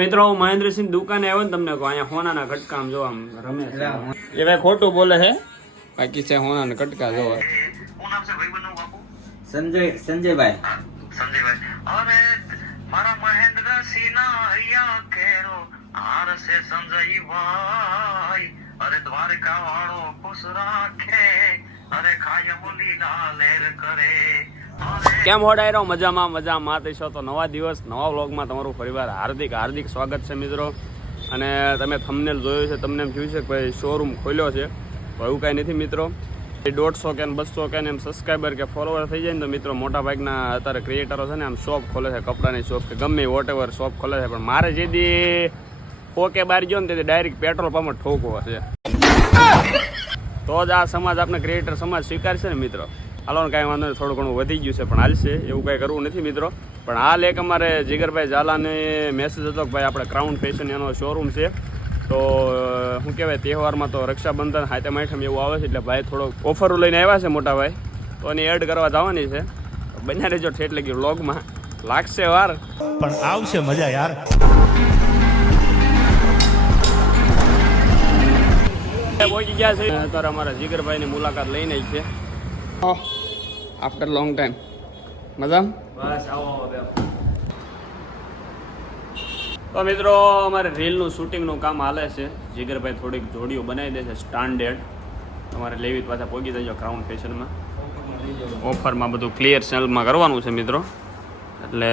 મિત્રો હું મહેન્દ્રસિંહ દુકાને આવ્યો ને તમને કહું અહીંયા હોનાના કટકા આમ જોવા રમે છે એ ભાઈ ખોટું બોલે છે બાકી છે હોનાના કટકા જોવા સંજયભાઈ અરે મારા મહેન્દ્રસિંહ ના અહીંયા કેરો હાર છે સંજયભાઈ અરે દ્વારકા વાળો ખુશ રાખે અરે કાયમ લીલા લહેર કરે. કેમ હોડાયરો મજામાં થઈશો તો નવા દિવસ નવા વ્લોગમાં તમારું ફરીવાર હાર્દિક સ્વાગત છે મિત્રો. અને તમે થંબનેલ જોયું છે તમને એમ થયું છે કે ભાઈ શોરૂમ ખોલ્યો છે એવું કાંઈ નથી મિત્રો. 150 કે 200 કે એમ સબસ્ક્રાઈબર કે ફોલોવર થઈ જાય ને તો મિત્રો મોટા ભાગના અત્યારે ક્રિએટરો છે ને આમ શોપ ખોલે છે, કપડાની શોપ કે ગમે વોટ એવર શોપ ખોલે છે. પણ મારે જે દી કે બહાર ગયો ને તેથી ડાયરેક્ટ પેટ્રોલ પંપ જ ઠોકવો છે તો જ આ સમાજ આપણે ક્રિએટર સમાજ સ્વીકારશે ને મિત્રો. હાલો ને કાંઈ વાંધો નહીં, થોડું ઘણું વધી ગયું છે પણ હાલશે, એવું કાંઈ કરવું નથી મિત્રો. પણ હાલ એક અમારે જીગરભાઈ ઝાલાને મેસેજ હતો કે ભાઈ આપણે ક્રાઉન ફેશન એનો શોરૂમ છે તો શું કહેવાય તહેવારમાં તો રક્ષાબંધન હાથમ આઠમ એવું આવે છે એટલે ભાઈ થોડો ઓફરો લઈને આવ્યા છે મોટા ભાઈ, તો એની એડ કરવા જવાની છે. બન્યા રહેજો ઠેઠ લગી વ્લોગમાં, લાગશે વાર પણ આવશે મજા યાર. પહોંચી ગયા છે અત્યારે અમારા જીગરભાઈની મુલાકાત લઈને છે આફ્ટર લોંગ ટાઈમ. મજા બસ આવો. તો મિત્રો અમારે રીલનું શૂટિંગનું કામ હાલે છે. જીગરભાઈ થોડીક જોડીઓ બનાવી દે છે સ્ટાન્ડર્ડ, તમારે લેવી પાછા પહોંચી જજો ક્રાઉન ફેશનમાં. ઓફરમાં બધું ક્લિયર સેલમાં કરવાનું છે મિત્રો. એટલે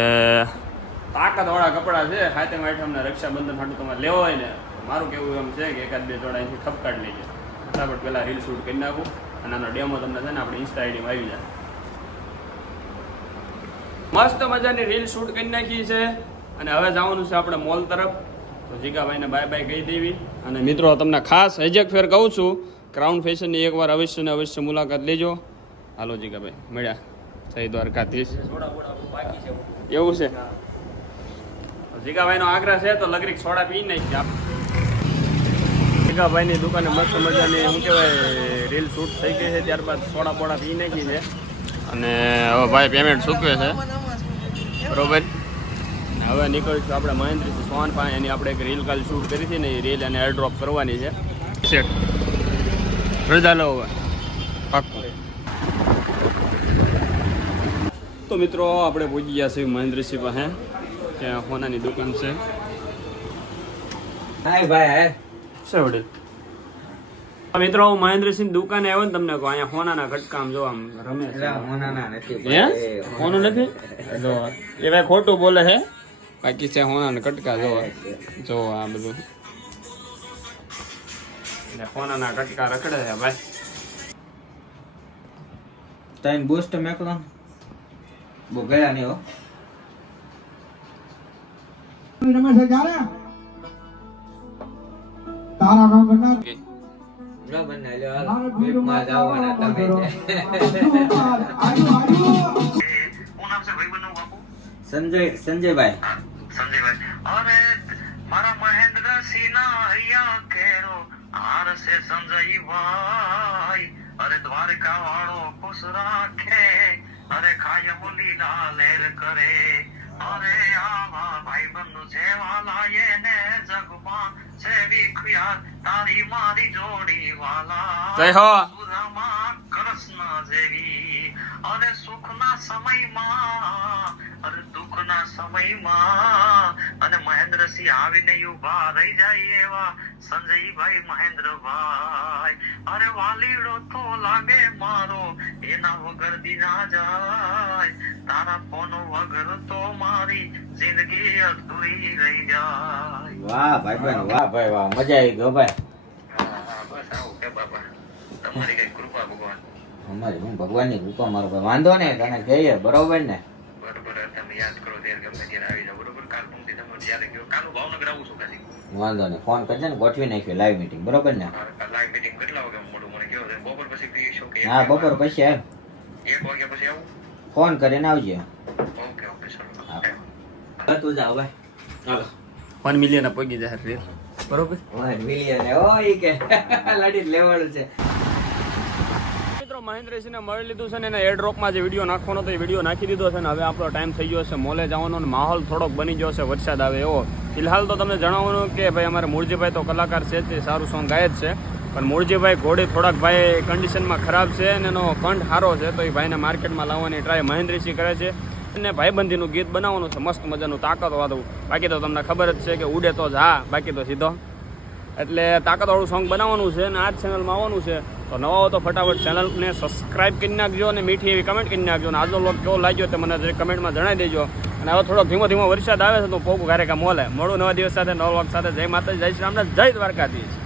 તાકાતવાળા કપડાં છે હાથમ આઠમને રક્ષાબંધન હાટું તમારે લેવો હોય ને મારું કેવું એમ છે કે એકાદ બે જોડા અહીંથી ખપકાટ લઈ જાય ફટાફટ પહેલાં રીલ શૂટ કરી નાખું અને આનો ડેમો તમને છે ને આપણે ઇન્સ્ટા આઈડીમાં આવી જાય. મસ્ત મજાની રીલ શૂટ કરી નાખી છે અને હવે જવાનું છે આપણે મોલ તરફ. તો જીગાભાઈને બાય બાય કહી દેવી. અને મિત્રો તમને ખાસ હજેક ફેર કહું છું ક્રાઉન ફેશનની એકવાર અવશ્ય ને અવશ્ય મુલાકાત લેજો. હાલો જીગાભાઈ મળ્યા, જય દ્વારકાધીશ. એવું છે જીગાભાઈનો આગ્રહ છે તો લગરીક સોડા પી નાખીએ આપણે. જીગાભાઈની દુકાને મસ્ત મજાની શું કહેવાય રીલ શૂટ થઈ ગઈ છે, ત્યારબાદ સોડા પોડા પી નાખી છે અને હવે ભાઈ પેમેન્ટ ચૂકવે છે બરોબર. હવે નીકળીશું આપણે મહેન્દ્રસિંહ સોહાન પાસે, એની આપણે એક રીલ કાલ શૂટ કરી હતી ને એ રીલ એને એરડ્રોપ કરવાની છે. રજા લો હવે પાક્કું. તો મિત્રો આપણે પહોંચી ગયા છીએ મહેન્દ્રસિંહ પાસે, ત્યાં હોનાની દુકાન છે. હાય ભાઈ છે વડીલ. મિત્રો હું મહેન્દ્રસિંહ દુકાને આવ્યો ને તમને કહું અહીંયા હોનાના કટકા આમ જોવા રમે છે. હોનું નથી જો એ ભાઈ ખોટું બોલે છે બાકી છે હોનાના કટકા જોવા જો આ બધું હોનાના કટકા રખડે છે ભાઈ. તાઈન બૂસ્ટ મેકલો બો ગયા નહીં હો. તારા નામ બના ન બના લ્યો હાલો ક્લિપમાં જાવવાના તમે શું નામ છે ભાઈ બનવું બાપુ? સંજયભાઈ સંજયભાઈ અરે મારા મહેન્દ્રસિંહ ના અહીંયા કેરો હાર છે સંજયભાઈ અરે દ્વારકા વાળો ખુશ રાખે અરે કાયમ લીલા લહેર કરે. અરે આવા ભાઈ બંધુ જેવા લાયે ને જગમાં છે વિખ્યાત તારી મારી જોડી વાલા. જય હો. સુદામા કૃષ્ણ જેવી અરે સુખના સમયમાં અરે દુઃખના સમયમાં અને મહેન્દ્રસિંહ આવીને ઉભા રહી જાય એવા સંજયભાઈ મહેન્દ્રભાઈ. અરે વાલીડો તો લાગે મારો એના વગર દીના જાય, તારા ફોન વગર તો મારી જિંદગી અધૂરી રહી જાય. વાહ ભાઈ વાહ ભાઈ વાહ, મજા આવી ગયો ભાઈ. બસ આવું કે બાબા તમારી કઈ કૃપા ભગવાન. અમારી હું ભગવાનની કૃપા મારો ભાઈ. વાંધો ને તને કહીએ બરોબર ને. બરોબર તમે યાદ કરો ત્યારે ગમે ત્યારે આવી જાવ બરોબર. કાલ પૂંથી તમે જ્યારે ગયો કાલનું ભાવનગર આવું છું કાશી. વાંધો નહીં, ફોન કરજે ને ગોઠવી નાખ્યો લાઈવ મીટિંગ બરોબર ને. લાઈવ મીટિંગ કેટલા વાગે મોડું મને કહો બપોર પછી ફ્રી છો કે? હા બપોર પછી આવ, 1 વાગ્યા પછી આવું. ફોન કરીને આવજે. Okay okay sir. તું જા ભાઈ. હાલો 1 મિલિયન પગી જાય રીલ બરોબર. 1 મિલિયન ઓય કે લડી લેવલ છે. મિત્રો મહેન્દ્રસિંહને મળી લીધું છે ને એને એરડ્રોપમાં જે વિડીયો નાખવાનો હતો એ વિડીયો નાખી દીધો છે ને હવે આપણો ટાઈમ થઈ ગયો છે મોલે જવાનો. માહોલ થોડોક બની ગયો છે વરસાદ આવે એવો, ફિલહાલ તો તમને જણાવવાનું કે ભાઈ અમારે મૂળજીભાઈ તો કલાકાર છે તે સારું સોંગ ગાય જ છે, પણ મૂળજીભાઈ ઘોડી થોડાક ભાઈ કન્ડિશનમાં ખરાબ છે અને એનો કંઠ સારો છે, તો એ ભાઈને માર્કેટમાં લાવવાની ટ્રાય મહેન્દ્રસિંહ કરે છે. અને ભાઈબંધીનું ગીત બનાવવાનું છે મસ્ત મજાનું તાકાતવાળું. બાકી તો તમને ખબર જ છે કે ઉડે તો જા, બાકી તો સીધો. એટલે તાકાતવાળું સોંગ બનાવવાનું છે અને આ જ ચેનલમાં આવવાનું છે. તો નવા હો તો ફટાફટ ચેનલને સબસ્ક્રાઈબ કરી નાખજો અને મીઠી એવી કમેન્ટ કરી નાખજો. અને આજનો વ્લોગ કેવો લાગ્યો તે મને જે કમેન્ટમાં જણાવી દેજો. અને હવે થોડો ધીમો ધીમો વરસાદ આવે છે તો પોગું ઘરે કામ મોલે. મળું નવા દિવસ સાથે, નવા વ્લોગ સાથે. જય માતાજી, જય શ્રી રામ, જય દ્વારકાધીશ.